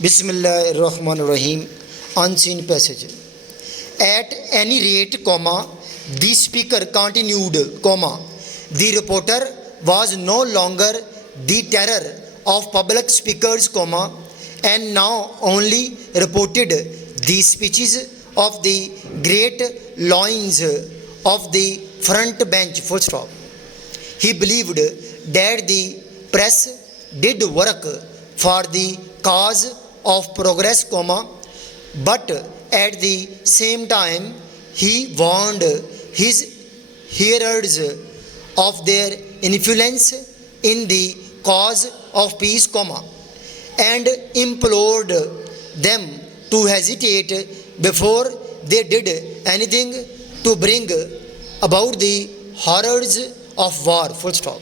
Bismillahirrahmanirrahim. Unseen passage. At any rate, the speaker continued, the reporter was no longer the terror of public speakers, and now only reported the speeches of the great loins of the front bench, full stop. He believed that the press did work for the cause of progress, but at the same time he warned his hearers of their influence in the cause of peace, and implored them to hesitate before they did anything to bring about the horrors of war, full stop.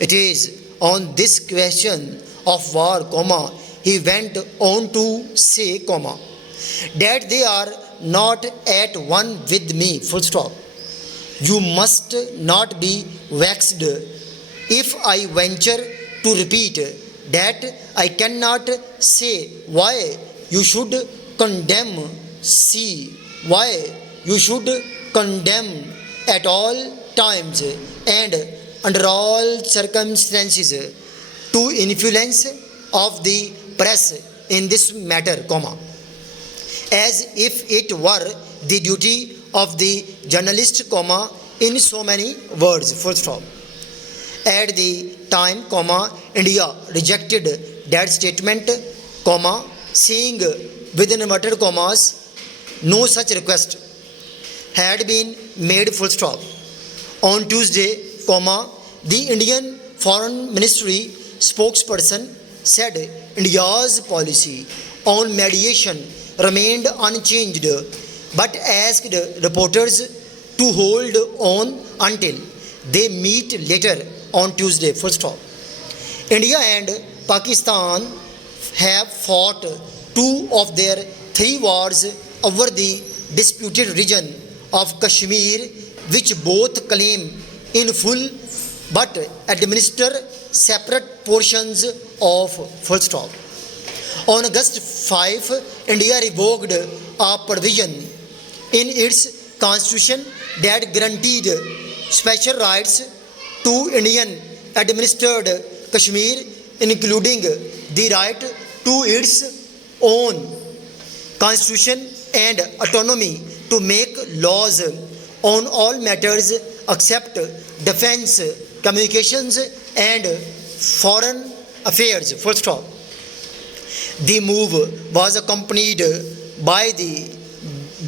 It is on this question of war, he went on to say, that they are not at one with me, full stop. You must not be vexed if I venture to repeat that I cannot say why you should condemn, see why you should condemn at all times and under all circumstances to influence of the press in this matter, as if it were the duty of the journalist, in so many words, full stop. At the time, India rejected that statement, saying within inverted commas, no such request had been made, full stop. On Tuesday, the Indian Foreign Ministry spokesperson said India's policy on mediation remained unchanged, but asked reporters to hold on until they meet later on Tuesday, full stop. India and Pakistan have fought two of their three wars over the disputed region of Kashmir, which both claim in full but administer separate portions of, full stop. On August 5, India revoked a provision in its constitution that guaranteed special rights to Indian administered Kashmir, including the right to its own constitution and autonomy to make laws on all matters except defense, communications and foreign affairs, full stop. The move was accompanied by the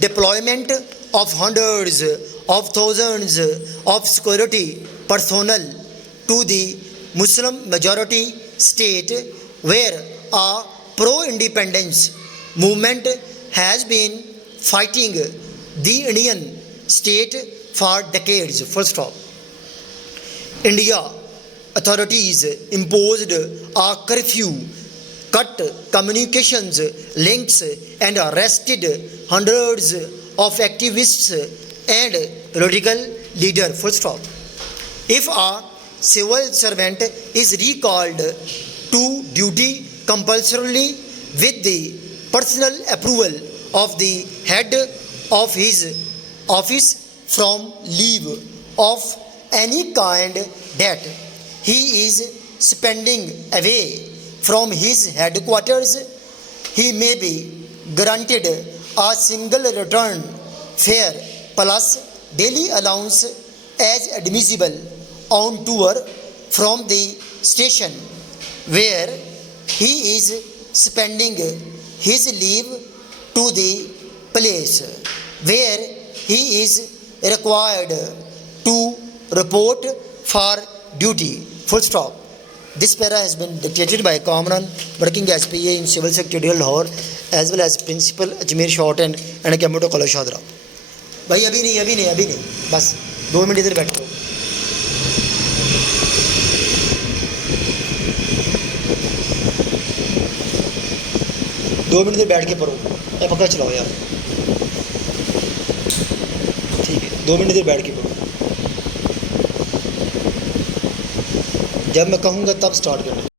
deployment of hundreds of thousands of security personnel to the Muslim majority state, where a pro-independence movement has been fighting the Indian state for decades, full stop. India authorities imposed a curfew, cut communications links and arrested hundreds of activists and political leaders, full stop. If a civil servant is recalled to duty compulsorily with the personal approval of the head of his office from leave of any kind that he is spending away from his headquarters, he may be granted a single return fare plus daily allowance as admissible on tour from the station where he is spending his leave to the place where he is required to report for duty, full stop. This para has been dictated by Kamran, working as PA in Civil Secretarial Lahore, as well as Principal Ajmer Short and Commuter College Shadra. भाई अभी नहीं बस 2 minute इधर बैठो. दो minute इधर बैठ के पढ़ो या पक्का चलाओ यार, ठीक है. 2 मिनट इधर बैठ के पढ़ो. जब मैं कहूँगा तब स्टार्ट करना.